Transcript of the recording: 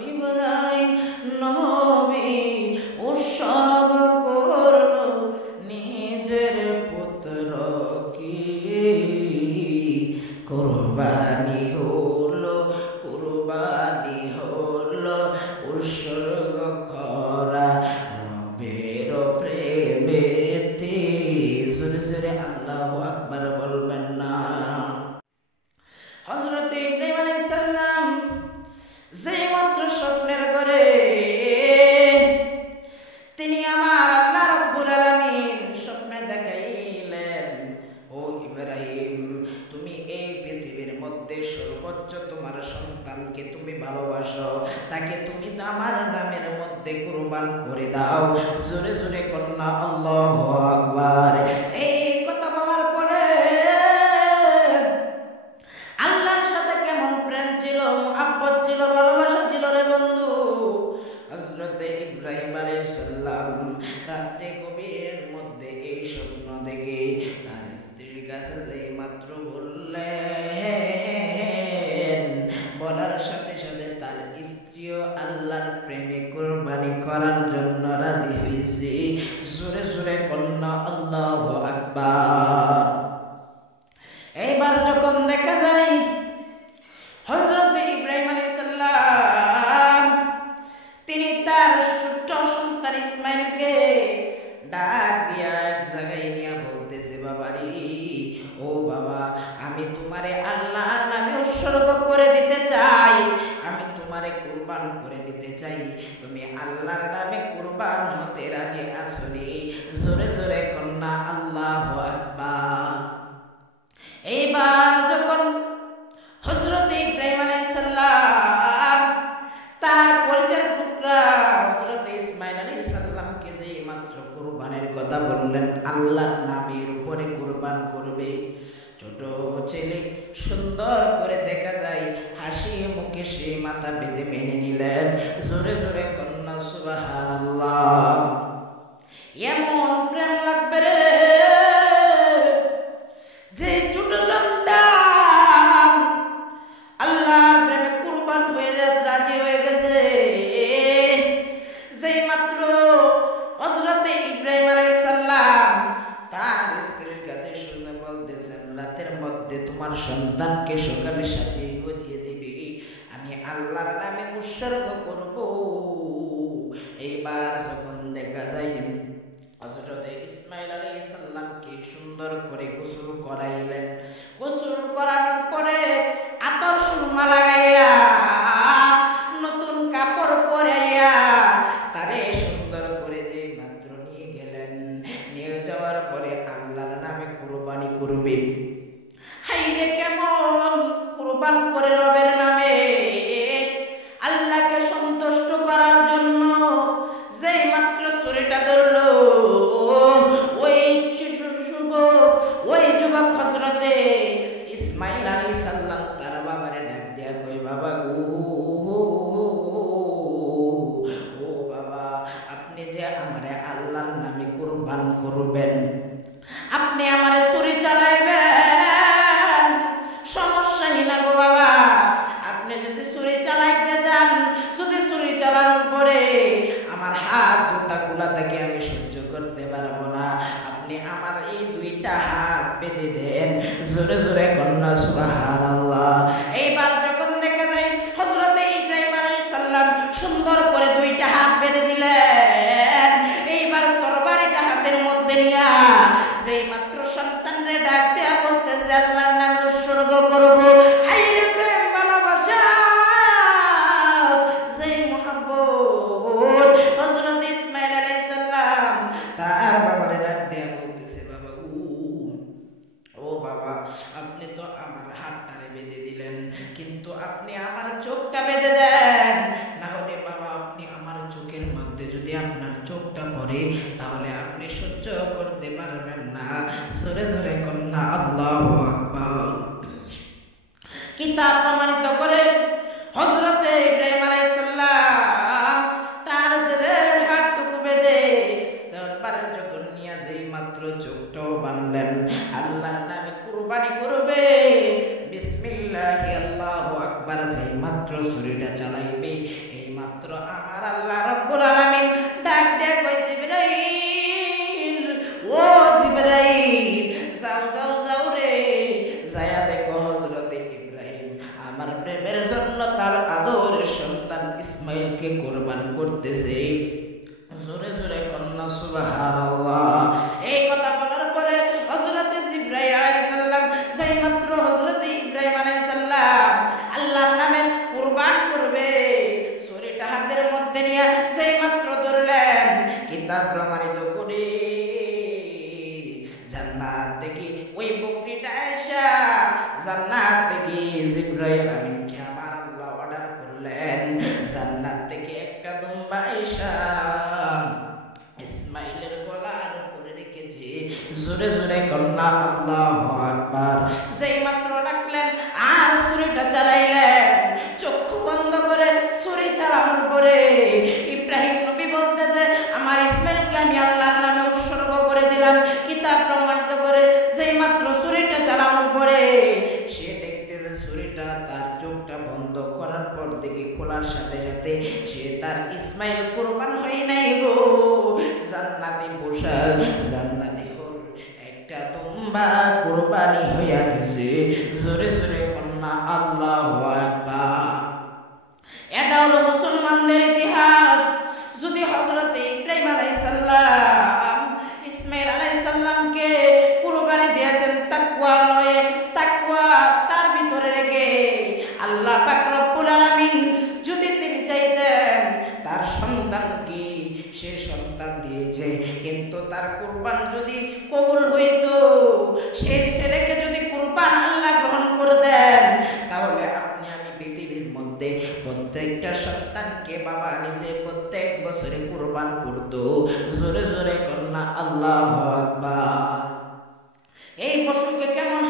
হাবিবুল্লাহ নবী উৎসর্গ করলো নিজের পুত্রকে কুরবানি হলো উৎসর্গ করা নবীর প্রেমেতে জোরে জোরে আল্লাহু আকবার বলবেন না। হযরত ইব্রাহিম আলাইহিস সালাম যেই মাত্র স্বপ্নের ঘরে তিনি আমার আল্লাহ রাব্বুল আলামিন স্বপ্নে দেখাইলেন, ও ইব্রাহিম তুমি এই পৃথিবীর মধ্যে সর্বোচ্চ তোমার সন্তানকে তুমি ভালোবাসো, তাকে তুমি আমার নামের মধ্যে কুরবান করে দাও। জোরে জোরে কন্যা আল্লাহু আকবার। এই কথা বলার পরে আল্লাহর সাথে কেমন প্রেম ছিল, মুহাব্বত ছিল, ভালোবাসা ছিল রে বন্ধু। হযরত ইব্রাহিম আলাইহিস সালাম রাত্রে গভীরের মধ্যে এই স্বপ্ন দেখে তার স্ত্রীর কাছে যেই মাত্র বলার সাথে সাথে তার স্ত্রীও আল্লাহর প্রেমে কুরবানি করার জন্য রাজি হয়েছে। জোরে জোরে কন্যা আল্লাহু আকবার। এইবার যখন দেখা যায় হযরত ইব্রাহিম আলাইহিস সালাম তিনি তার ছোট্ট সন্তান ইসমাইলকে ডাক দিয়া এক জায়গায় নিয়ে বলতেছে, বাবারে ও বাবা আমি তোমারে আল্লাহর নামে উৎসর্গ করে দিতে চাই, আমি তোমারে কুরবান করে দিতে চাই, তুমি আল্লাহর নামে কুরবান হতে রাজি আছো রে? জোরে জোরে কন্যা আল্লাহু আকবার। এইবার যখন হযরত ইব্রাহিম আলাইহিস সালাম তার কলিজার টুকরা হযরত ইসমাইল আলাইহিস সালামকে যে মাত্র কুরবানের কথা বললেন, আল্লাহর নামের উপরে কুরবান করবে, ছোট ছেলে সুন্দর করে দেখা যায় হাসি মুখে সে মাথা বেঁধে মেনে নিলেন। জোরে জোরে কন্যা সুবহানাল্লাহ। এমন প্রেম লাগবে রে যে ছোট সন্তান আল্লাহর প্রেমে কুরবান হয়ে রাজি হয়ে গেছে। যেই মাত্র হযরত ইব্রাহিম আলাইহিস সালাম তার স্ত্রীর কাছে শুনে বলতেছেন, রাতের মধ্যে তোমার সন্তানকে সকালে সাজিয়ে গুজিয়ে দিবি, আমি আল্লাহর নামে উৎসর্গ করব। এইবার যখন দেখা যায় হযরত ইসমাইল আলাইহিস সালামকে সুন্দর করে গোসল করাইলেন, গোসল করানোর পরে আতর সুরমা লাগাইয়া নতুন কাপড় পরাইয়া তারে সুন্দর করে যে মাত্র নিয়ে গেলেন, নিয়ে যাওয়ার পরে আল্লাহর নামে কুরবানি করবে। হাইরে কেমন কুরবান করে রবের নামে আল্লাহকে সন্তুষ্ট করার জন্য যেই মাত্র ছুরিটা ধরলো, ওই যুবক হযরতে ইসমাইল আলাইহিস সালাম তার বাবারে ডাক দিয়া কই, বাবা গো ও বাবা আপনি যে আমারে আল্লাহর নামে কুরবান করবেন, আপনি আমারে ছুরি চালাইবেন, সমস্যাই না গো বাবা, আপনি যদি ছুরি চালাইতে যান, যদি ছুরি চালানোর পরে আমার হাত দুটা খোলা থাকে আমি সহ্য করতে পারবো না, আপনি আমার এই দুইটা হাত বেঁধে দেন। জোরে জোরে কন্যা সুবহানাল্লাহ। এইবার যখন দেখা যায় হযরত ইব্রাহিম আলাইহিস সালাম সুন্দর করে দুইটা হাত বেঁধে দিলেন, এইবার তরবারিটা হাতের মধ্যে নিয়া যেই মাত্র সন্তানরে ডাক দেয়া বলতেছে আল্লাহর নামে উৎসর্গ করব। হায়রে প্রেম ভালোবাসা, যেই মুহাব্বত হযরত ইসমাইল আলাইহিস সালাম তার বাবারে ডাক দেয়া বলতেছে, বাবা ও বাবা আপনি তো আমার হাতটারে বেঁধে দিলেন, কিন্তু আপনি আমার চোখটা বেঁধে দেন, না হলে বাবা আপনি আমার চোখের মধ্যে যদি আপনার চোখটা পড়ে তাহলে আপনি সহ্য করতে পারবেন না। জোরে জোরে কন্যা আল্লাহু আকবার। কিতাব প্রমাণিত করে হযরত ইব্রাহিম আলাইহিস সালাম তার ছেলের হাতটুকু বেঁধে তারপরে যখন নিয়ে যেই মাত্র চোখটাও বাঁধলেন, আল্লাহর নামে কুরবানি করবে, বিসমিল্লাহি আল্লাহু আকবার যেই মাত্র ছুরিটা চালাইবে, এই সন্তান ইসমাইলকে কুরবান করতেছে। জোরে জোরে কন্যা সুবহানাল্লাহ। এই কথা বলার পরে হযরত জিবরাইল আলাইহিস সালাম যেই মাত্র হযরত ইব্রাহিম আলাইহিস সালাম আল্লাহর নামে কুরবান করবে, ছুরিটা হাতের মধ্যে নিয়ে যেই মাত্র ধরলেন, কিতাব প্রমাণিত করে জান্নাত থেকে ওই বকরিটা এসে জান্নাত থেকে জিবরাইল আমিনকে আমার আল্লাহ অর্ডার করলেন, জান্নাত থেকে একটা দুম্বা এসে ইসমাইলের গলার উপরে রেখেছে। জোরে জোরে কন্যা আল্লাহু আকবার। যেই মাত্র ডাকলেন আর ছুরিটা চালাইলেন, চক্ষু বন্ধ করে ছুরি চালানোর পরে ইব্রাহিম নবী বলতেছে আমার ইসমাইলকে আমি আল্লাহর নামে উৎসর্গ করে দিলাম, কিতাব প্রমাণিত করে। যেই মাত্র ছুরিটা চালানোর পরে সে দেখতেছে ছুরিটা তার চোখটা বন্ধ করার পর দেখে খোলার সাথে সাথে সে তার ইসমাইল কুরবান হয় নাই গো, জান্নাতি পোশাক জান্নাতি হর একটা দুম্বা কুরবানি হইয়া গেছে। জোরে জোরে কন্যা আল্লাহু আকবার। এটা হলো মুসলমানদের ইতিহাস। যদি হযরত ইব্রাহিম আলাইহিস সালাম ইসমাইল আলাইহিস সালামকে কুরবানি দিয়েছেন তাকওয়া লয়ে, তাকওয়া তার ভিতরে রেখে, আল্লাহ পাক রব্বুল আলামিন যদি তিনি চাইতেন তার সন্তানকে সে সন্তান দিয়েছে, কিন্তু তার কুরবান যদি কবুল হইতো, সেই ছেলেকে যদি কুরবান আল্লাহ গ্রহণ করে দেন, তাহলে আপনি আমি পৃথিবীর মধ্যে প্রত্যেকটা সন্তানকে বাবা নিজে প্রত্যেক বছরে কুরবান করত। জোরে জোরে কন্যা আল্লাহু আকবার। এই পশুকে কেমন